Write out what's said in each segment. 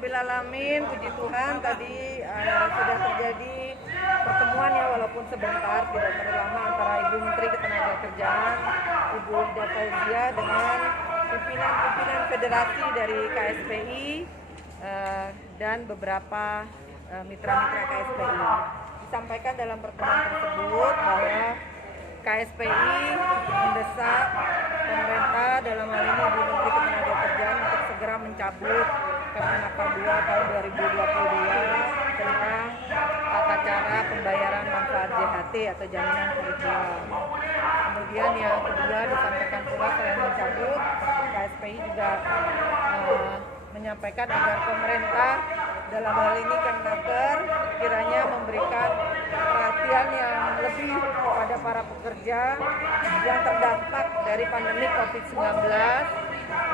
Alhamdulillahirobbilalamin, puji Tuhan tadi sudah terjadi pertemuan ya, walaupun sebentar, tidak terlalu lama, antara Ibu Menteri Ketenagakerjaan, Ibu Ida Fauzia dengan pimpinan federasi dari KSPI dan beberapa mitra-mitra KSPI. Disampaikan dalam pertemuan tersebut bahwa KSPI mendesak pemerintah, dalam hal ini Ibu Menteri Ketenagakerjaan, untuk segera mencabut Permenaker 2 tahun 2022 tentang tata cara pembayaran manfaat JHT atau jaminan hari tua. Kemudian yang kedua disampaikan pula, selain mencabut, KSPI juga menyampaikan agar pemerintah, dalam hal ini Kemnaker, kiranya memberikan perhatian yang lebih kepada para pekerja yang terdampak dari pandemi COVID-19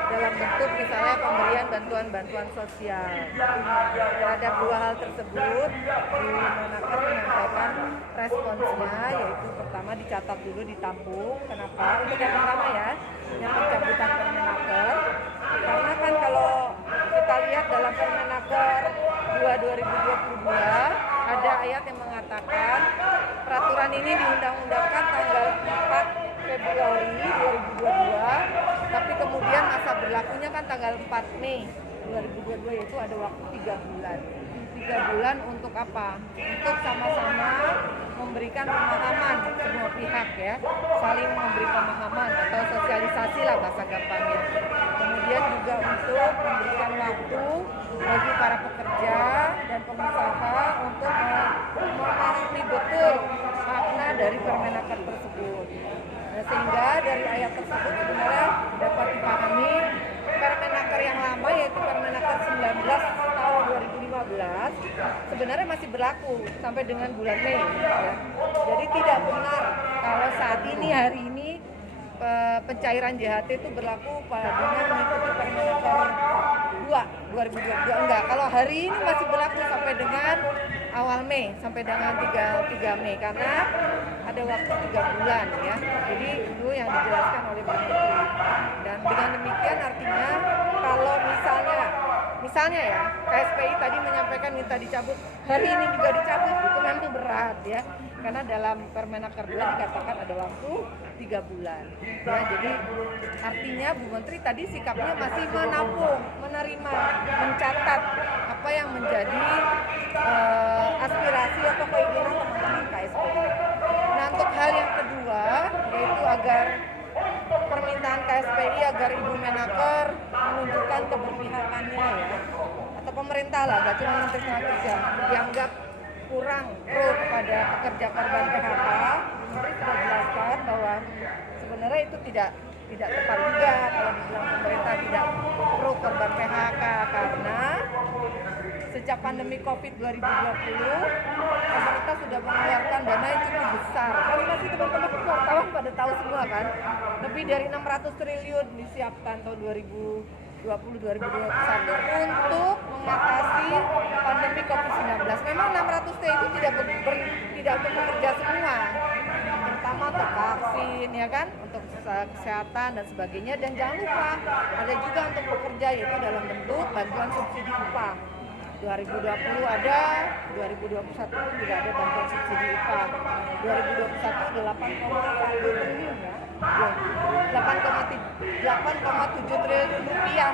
dalam bentuk misalnya pemberian bantuan-bantuan sosial. Terhadap dua hal tersebut, di Menaker menyampaikan responsnya, yaitu pertama dicatat dulu, ditampung. Kenapa? Untuk yang pertama ya, yang pencabutan Permenaker. Karena kan kalau kita lihat dalam Permenaker 2/2022 ada ayat yang mengatakan peraturan ini diundang-undangkan tanggal 4 Februari 2022, tapi kemudian masa berlakunya kan tanggal 4 Mei 2022, yaitu ada waktu 3 bulan. 3 bulan untuk apa? Untuk sama-sama memberikan pemahaman semua pihak ya, saling memberi pemahaman atau sosialisasi lah bahasa gampangnya. Kemudian juga untuk memberikan waktu bagi para pekerja dan pengusaha untuk memahami betul makna dari Permenaker tersebut. Nah, sehingga dari ayat tersebut sebenarnya dapat dipahami Permenaker yang lama, yaitu Permenaker 19 tahun 2015, sebenarnya masih berlaku sampai dengan bulan Mei ya. Jadi tidak benar kalau saat ini, hari ini, pencairan JHT itu berlaku dengan mengikuti Permenaker 2/2022. Enggak, kalau hari ini masih berlaku sampai dengan awal Mei, sampai dengan 3 Mei, karena ada waktu 3 bulan ya. Jadi itu yang dijelaskan oleh Bu Menteri. Dan dengan demikian artinya kalau misalnya ya, KSPI tadi menyampaikan minta dicabut, hari ini juga dicabut, itu memang berat ya. Karena dalam Permenaker 2 dikatakan ada waktu 3 bulan. Ya, jadi artinya Bu Menteri tadi sikapnya masih menampung, menerima, mencatat apa yang menjadi aspirasi atau keinginan teman-teman KSPI. Nah, untuk hal yang kedua, yaitu agar permintaan KSPI agar Ibu Menaker menunjukkan keberpihakannya ya, atau pemerintah lah, gak cuma Menteri Tenaga dianggap kurang pro kepada pekerja korban PHK. Menteri sudah jelaskan bahwa sebenarnya itu tidak tepat juga kalau dibilang pemerintah tidak pro korban PHK, karena sejak pandemi COVID 2020 pemerintah sudah mengeluarkan dana yang cukup besar. Kalau masih teman-teman wartawan pada tahu semua kan, lebih dari 600 triliun disiapkan tahun 2020-2021 untuk mengatasi pandemi COVID-19. Memang 600 T itu tidak untuk pekerja semua, terutama untuk vaksin ya kan, untuk kesehatan dan sebagainya. Dan jangan lupa ada juga untuk pekerja, yaitu dalam bentuk bantuan subsidi upah. 2020 ada, 2021 pun juga ada bantuan subsidi upah. 2021 8,1 triliun ya. 8,7 triliun rupiah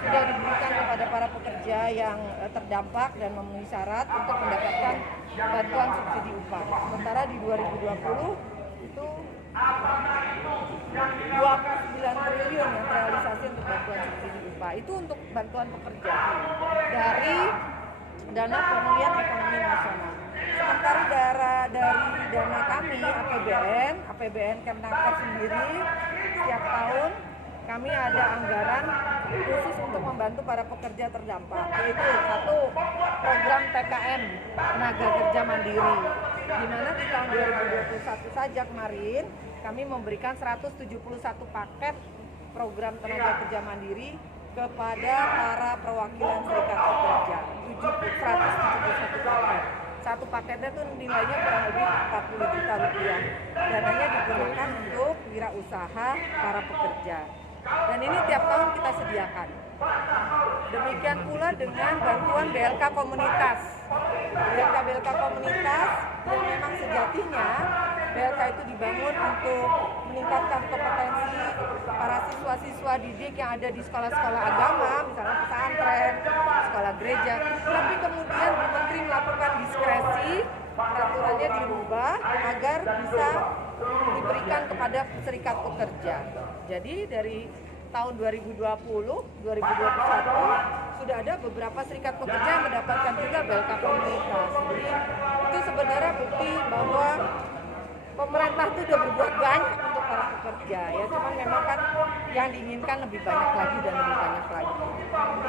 sudah diberikan kepada para pekerja yang terdampak dan memenuhi syarat untuk mendapatkan bantuan subsidi upah. Sementara di 2020 itu 29 triliun yang terrealisasi untuk bantuan subsidi upah. Itu untuk bantuan pekerja dari dana pemulihan ekonomi nasional. Sementara dari dana kami APBN Kemnaker sendiri, setiap tahun kami ada anggaran khusus untuk membantu para pekerja terdampak, yaitu satu program TKM Tenaga Kerja Mandiri, di mana di tahun 2021 saja kemarin kami memberikan 171 paket program tenaga kerja mandiri kepada para perwakilan serikat pekerja. 171 paket. Satu paketnya tuh nilainya kurang lebih 40 juta rupiah. Dananya digunakan untuk wirausaha para pekerja. dan ini tiap tahun kita sediakan. Demikian pula dengan bantuan BLK komunitas. BLK komunitas yang memang sejatinya BLK itu dibangun untuk meningkatkan kompetensi para siswa-siswa didik yang ada di sekolah-sekolah agama, misalnya pesantren, sekolah gereja. Tapi kemudian Bu Menteri melakukan diskresi, peraturannya dirubah agar bisa diberikan kepada serikat pekerja. Jadi dari tahun 2020, 2021 sudah ada beberapa serikat pekerja yang mendapatkan juga BLK komunitas. Jadi itu sebenarnya bukti bahwa pemerintah itu sudah berbuat banyak untuk para pekerja ya. Cuman memang kan yang diinginkan lebih banyak lagi dan lebih banyak lagi.